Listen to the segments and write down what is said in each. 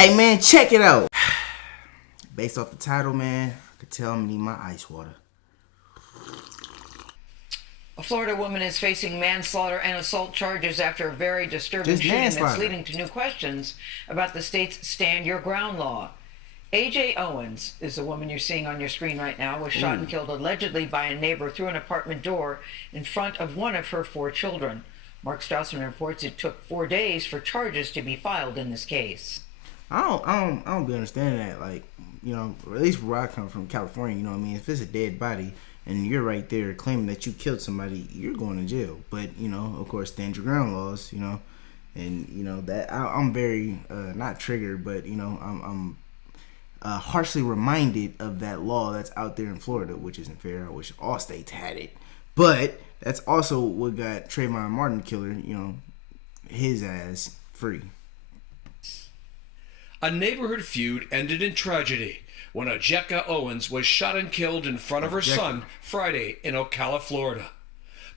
Hey man, check it out. Based off the title, man, I could tell I'm gonna need my ice water. A Florida woman is facing manslaughter and assault charges after a very disturbing Just shooting that's manslaughter. leading to new questions about the state's Stand Your Ground law. A.J. Owens is the woman you're seeing on your screen right now, was shot and killed allegedly by a neighbor through an apartment door in front of one of her 4 children. Mark Strassman reports it took 4 days for charges to be filed in this case. I don't be understanding that. Like, you know, or at least where I come from, California. You know what I mean? If it's a dead body and you're right there claiming that you killed somebody, you're going to jail. But you know, of course, stand your ground laws. You know, and you know that I'm very not triggered, but you know, I'm harshly reminded of that law that's out there in Florida, which isn't fair. I wish all states had it, but that's also what got Trayvon Martin killer. You know, his ass free. A neighborhood feud ended in tragedy when Ajeka Owens was shot and killed in front of her son Friday in Ocala, Florida.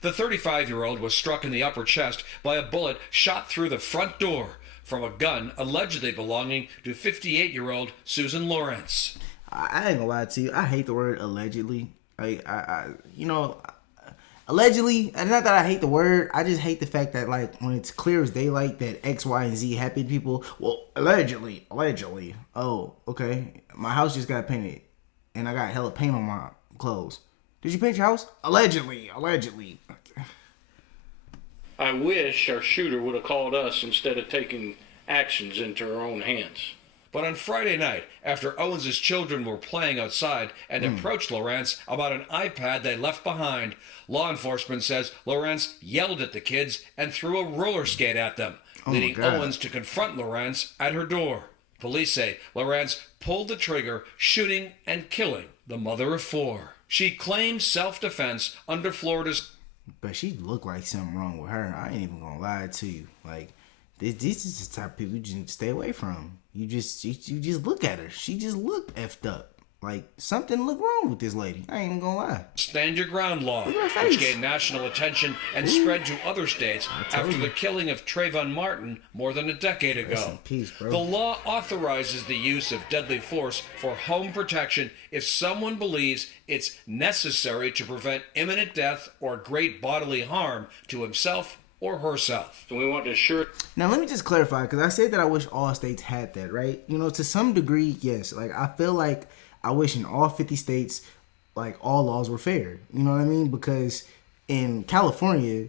The 35-year-old was struck in the upper chest by a bullet shot through the front door from a gun allegedly belonging to 58-year-old Susan Lawrence. I ain't gonna lie to you. I hate the word allegedly. You know, allegedly. And not that I hate the word. I just hate the fact that like when it's clear as daylight that X, Y, and Z happened to people. Well, allegedly. Oh, okay. My house just got painted, and I got hella paint on my clothes. Did you paint your house? Allegedly. I wish our shooter would have called us instead of taking actions into her own hands. But on Friday night, after Owens' children were playing outside and approached Lawrence about an iPad they left behind, law enforcement says Lawrence yelled at the kids and threw a roller skate at them, leading Owens to confront Lawrence at her door. Police say Lawrence pulled the trigger, shooting and killing the mother of 4. She claims self-defense under Florida's... But she looked like something wrong with her. I ain't even gonna lie to you. Like, this is the type of people you just need to stay away from. You just look at her. She just looked effed up. Like, something looked wrong with this lady. I ain't even gonna lie. Stand Your Ground law, which gained national attention and spread to other states after the killing of Trayvon Martin more than a decade ago. Rest in peace, bro. The law authorizes the use of deadly force for home protection if someone believes it's necessary to prevent imminent death or great bodily harm to himself or herself. So we want to assure... Now, let me just clarify, because I said that I wish all states had that, right? You know, to some degree, yes. Like, I feel like I wish in all 50 states, like, all laws were fair. You know what I mean? Because in California,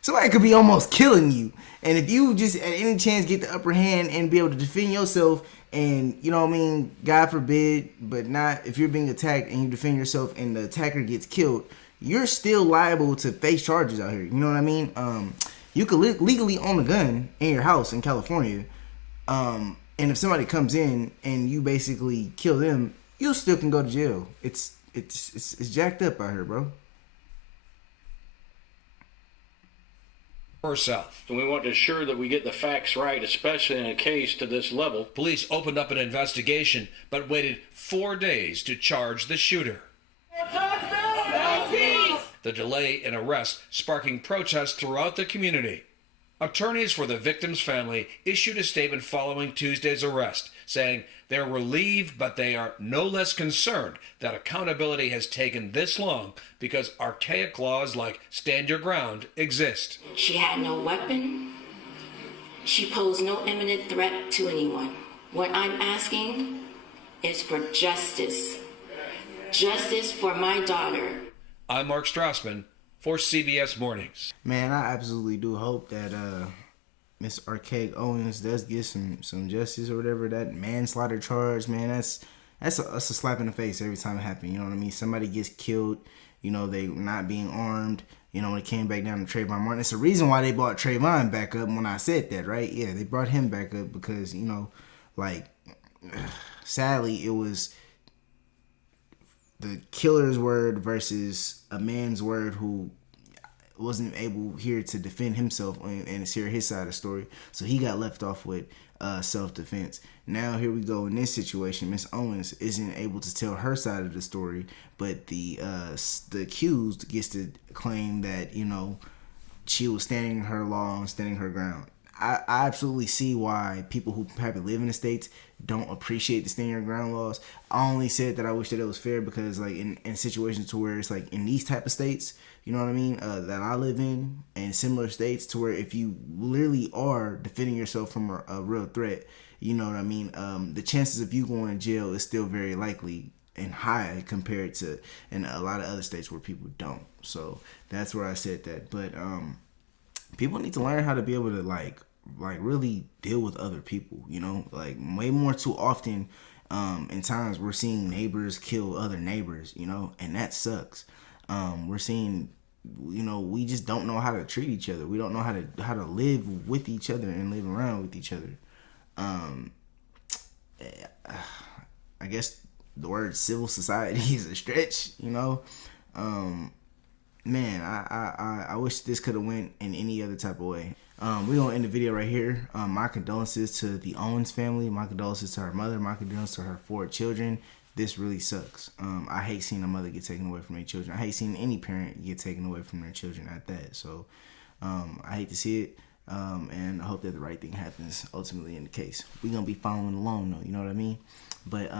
somebody could be almost killing you. And if you just at any chance get the upper hand and be able to defend yourself and, you know what I mean, God forbid, but not if you're being attacked and you defend yourself and the attacker gets killed, you're still liable to face charges out here. You know what I mean? You could legally own a gun in your house in California. And if somebody comes in and you basically kill them, you still can go to jail. It's jacked up out here, bro. Herself. So we want to ensure that we get the facts right, especially in a case to this level. Police opened up an investigation, but waited 4 days to charge the shooter. The delay in arrest sparking protests throughout the community. Attorneys for the victim's family issued a statement following Tuesday's arrest, saying they're relieved, but they are no less concerned that accountability has taken this long because archaic laws like Stand Your Ground exist. She had no weapon. She posed no imminent threat to anyone. What I'm asking is for justice. Justice for my daughter. I'm Mark Strassman for CBS Mornings. Man, I absolutely do hope that Miss Archaic Owens does get some justice or whatever. That manslaughter charge, man, that's a slap in the face every time it happens. You know what I mean? Somebody gets killed, you know, they not being armed. You know, when it came back down to Trayvon Martin, it's the reason why they brought Trayvon back up when I said that, right? Yeah, they brought him back up because, you know, like, sadly, it was the killer's word versus a man's word who wasn't able here to defend himself and hear his side of the story. So he got left off with self-defense. Now here we go in this situation. Miss Owens isn't able to tell her side of the story, but the accused gets to claim that, you know, she was standing her law and standing her ground. I absolutely see why people who probably live in the States don't appreciate the stand your ground laws. I only said that I wish that it was fair because like in situations to where it's like in these type of states, you know what I mean, that I live in, and similar states to where if you literally are defending yourself from a real threat, you know what I mean, the chances of you going to jail is still very likely and high compared to in a lot of other states where people don't. So that's where I said that. But people need to learn how to be able to like really deal with other people, you know, like way more too often in times we're seeing neighbors kill other neighbors, you know, and that sucks. We're seeing, you know, we just don't know how to treat each other. We don't know how to live with each other and live around with each other. I guess the word civil society is a stretch, you know. Man, I wish this could have went in any other type of way. We're gonna end the video right here. My condolences to the Owens family. My condolences to her mother. My condolences to her 4 children. This really sucks. I hate seeing a mother get taken away from their children. I hate seeing any parent get taken away from their children at that. So I hate to see it. And I hope that the right thing happens ultimately in the case. We're gonna be following along though, you know what I mean? But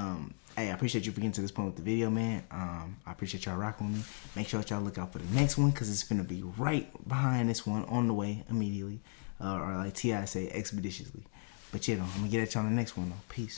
hey, I appreciate you for getting to this point with the video, man. I appreciate y'all rocking with me. Make sure that y'all look out for the next one because it's gonna be right behind this one on the way immediately. Or like T.I. say, expeditiously. But yeah, though, I'm gonna get at y'all on the next one though. Peace.